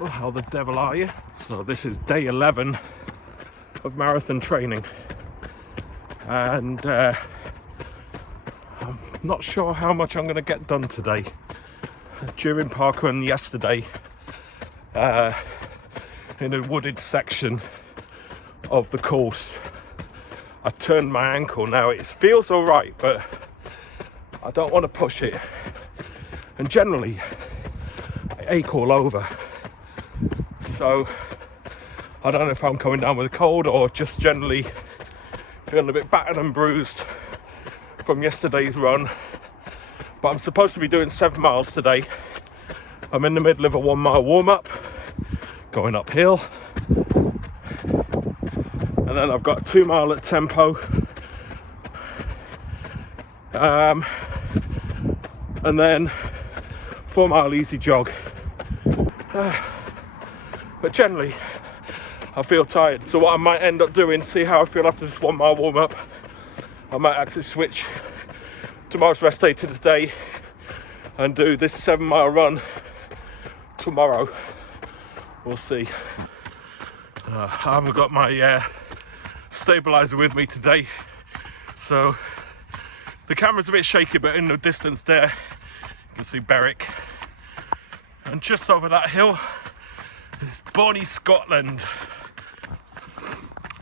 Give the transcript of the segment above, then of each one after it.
people, how the devil are you? So this is day 11 of marathon training, and I'm not sure how much I'm going to get done today. During parkrun yesterday, in a wooded section of the course, I turned my ankle. Now it feels all right, but I don't want to push it, and generally I ache all over. So I don't know if I'm coming down with a cold or just generally feeling a bit battered and bruised from yesterday's run. But I'm supposed to be doing 7 miles today. I'm in the middle of a 1 mile warm-up, going uphill, and then I've got a 2 mile at tempo, and then 4 mile easy jog. But generally I feel tired, so what I might end up doing, see how I feel after this 1 mile warm-up, I might actually switch tomorrow's rest day to today and do this 7 mile run tomorrow. We'll see. I haven't got my stabilizer with me today, so the camera's a bit shaky, but in the distance there you can see Berwick, and just over that hill is Bonnie, Scotland.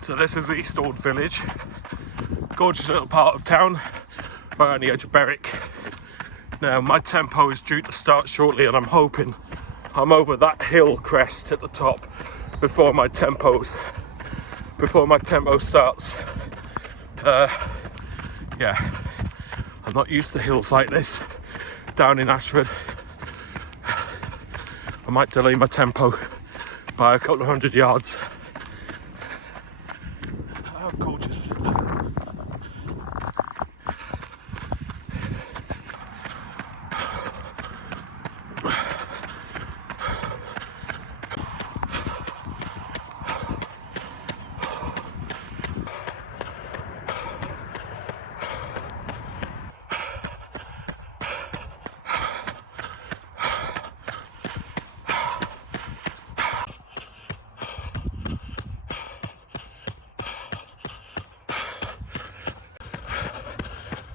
So this is the East Ord village, gorgeous little part of town right on the edge of Berwick. Now my tempo is due to start shortly, and I'm hoping I'm over that hill crest at the top before my tempo starts. Yeah, I'm not used to hills like this down in Ashford. I might delay my tempo by a couple of 100 yards. How gorgeous is that?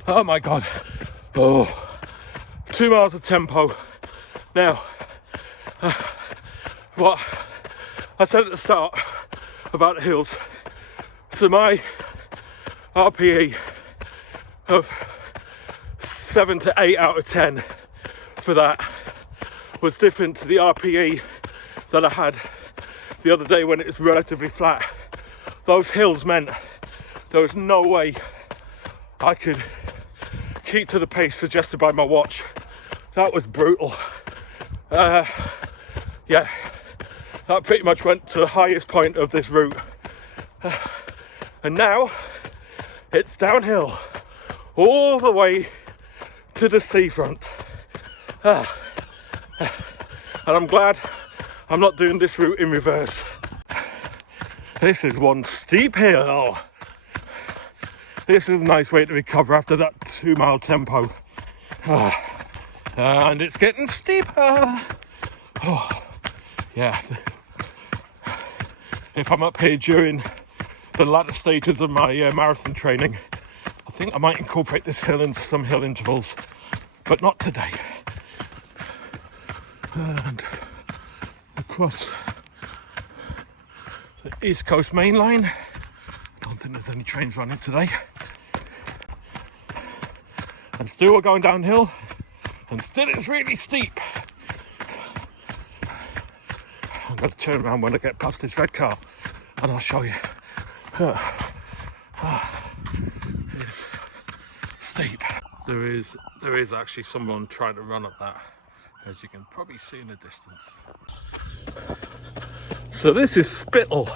Oh my god. Oh, 2 miles of tempo. Now, what I said at the start about the hills, so my RPE of 7 to 8 out of 10 for that was different to the RPE that I had the other day when it was relatively flat. Those hills meant there was no way I could keep to the pace suggested by my watch. That was brutal. Yeah, that pretty much went to the highest point of this route. And now it's downhill all the way to the seafront. And I'm glad I'm not doing this route in reverse. This is one steep hill. This is a nice way to recover after that 2 mile tempo. And it's getting steeper. Oh, yeah. If I'm up here during the latter stages of my marathon training, I think I might incorporate this hill into some hill intervals, but not today. And across the East Coast Main Line. I don't think there's any trains running today. And still we're going downhill, and still it's really steep. I'm going to turn around when I get past this red car and I'll show you. It's steep. There is actually someone trying to run up that, as you can probably see in the distance. So this is Spittal,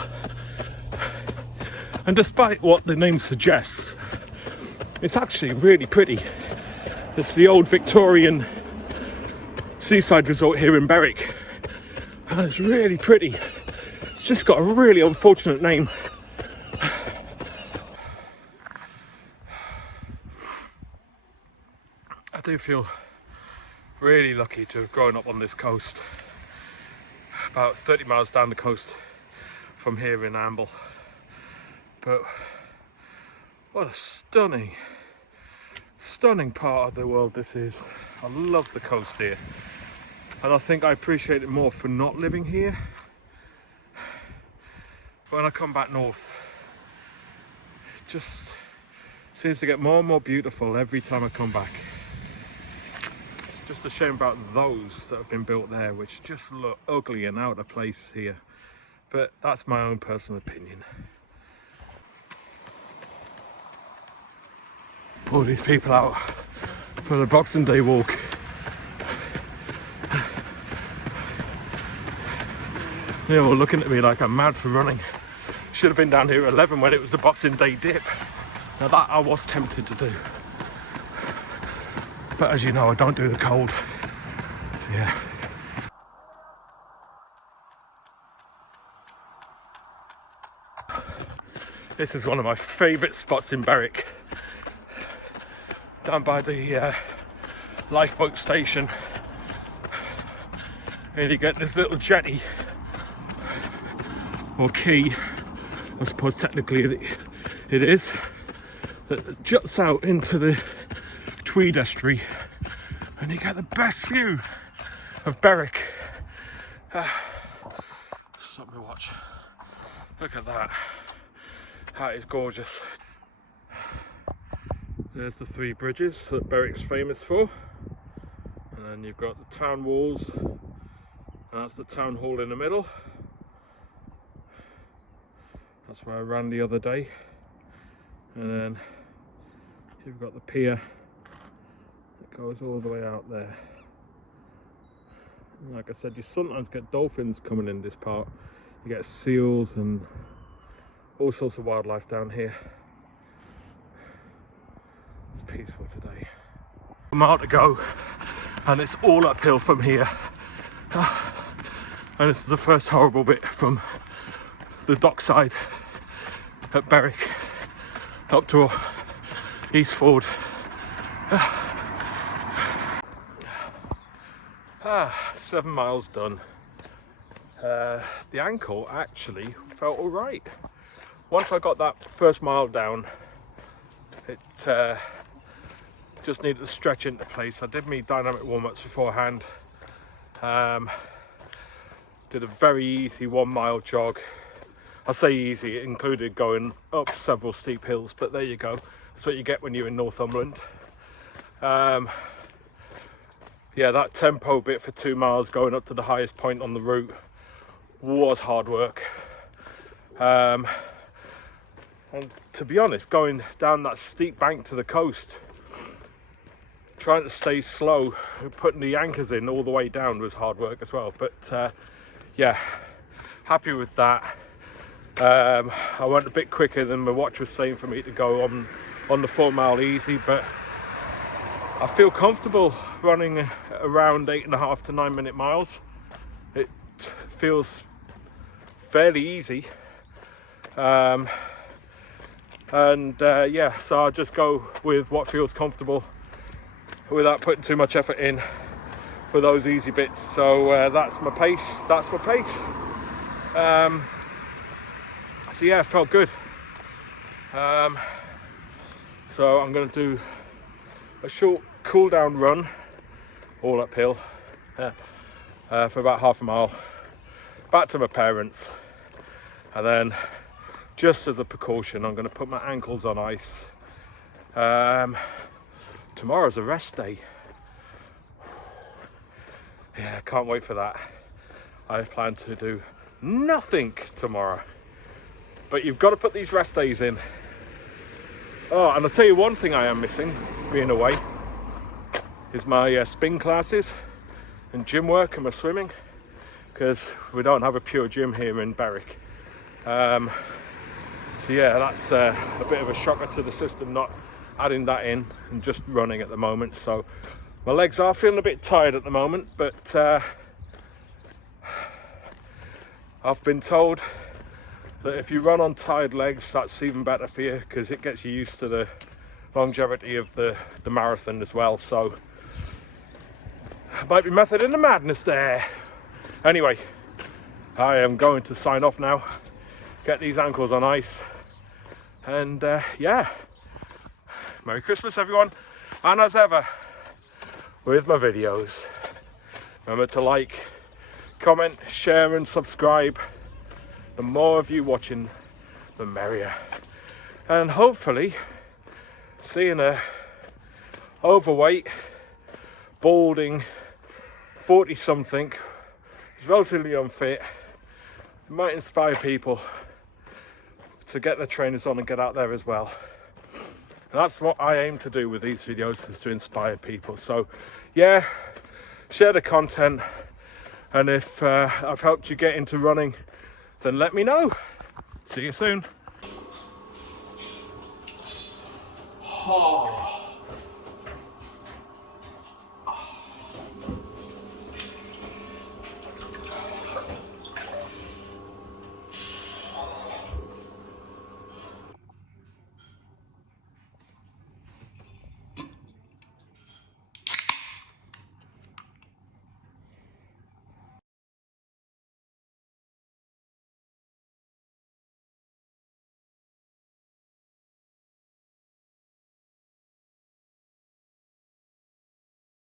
and despite what the name suggests, it's actually really pretty. It's the old Victorian seaside resort here in Berwick, and it's really pretty. It's just got a really unfortunate name. I do feel really lucky to have grown up on this coast. about 30 miles down the coast from here in Amble. But what a stunning part of the world this is. I love the coast here, and I think I appreciate it more for not living here. When I come back north, it just seems to get more and more beautiful every time I come back. It's just a shame about those that have been built there, which just look ugly and out of place here. But that's my own personal opinion. All these people out for the Boxing Day walk. They're all looking at me like I'm mad for running. Should have been down here at 11 when it was the Boxing Day dip. Now that I was tempted to do. But as you know, I don't do the cold. Yeah. This is one of my favourite spots in Berwick. Down by the lifeboat station. And you get this little jetty, or quay, I suppose technically it is, that juts out into the Tweed estuary, and you get the best view of Berwick. Stop me watch. Look at that. That is gorgeous. There's the three bridges that Berwick's famous for, and then you've got the town walls, and that's the town hall in the middle. That's where I ran the other day, and then you've got the pier that goes all the way out there. And like I said, you sometimes get dolphins coming in this part. You get seals and all sorts of wildlife down here. It's peaceful today. A mile to go, and it's all uphill from here. And this is the first horrible bit from the dockside at Berwick up to Eastford. 7 miles done. The ankle actually felt all right. Once I got that first mile down, it just needed to stretch into place. I did my dynamic warm-ups beforehand. Did a very easy 1 mile jog. I say easy, it included going up several steep hills, but there you go. That's what you get when you're in Northumberland. Yeah, that tempo bit for 2 miles going up to the highest point on the route was hard work. And to be honest, going down that steep bank to the coast, trying to stay slow, putting the anchors in all the way down was hard work as well. But yeah, happy with that. I went a bit quicker than my watch was saying for me to go on the 4 mile easy, but I feel comfortable running around 8.5 to 9 minute miles. It feels fairly easy. Yeah, so I'll just go with what feels comfortable without putting too much effort in for those easy bits. So that's my pace. So yeah, it felt good. So I'm going to do a short cool down run, all uphill, for about half a mile, back to my parents, and then just as a precaution I'm going to put my ankles on ice. Tomorrow's a rest day. Yeah, I can't wait for that. I plan to do nothing tomorrow, but you've got to put these rest days in. Oh, and I'll tell you one thing I am missing being away is my spin classes and gym work and my swimming, because we don't have a pure gym here in Berwick. So yeah, that's a bit of a shocker to the system, not adding that in and just running at the moment. So my legs are feeling a bit tired at the moment, but I've been told that if you run on tired legs, that's even better for you, because it gets you used to the longevity of the marathon as well. So might be method in the madness there. Anyway, I am going to sign off now, get these ankles on ice, and yeah, Merry Christmas everyone. And as ever with my videos, remember to like, comment, share and subscribe. The more of you watching, the merrier. And hopefully seeing a overweight, balding 40 something is relatively unfit, it might inspire people to get their trainers on and get out there as well. And that's what I aim to do with these videos, is to inspire people. So yeah, share the content, and if I've helped you get into running, then let me know. See you soon. Oh.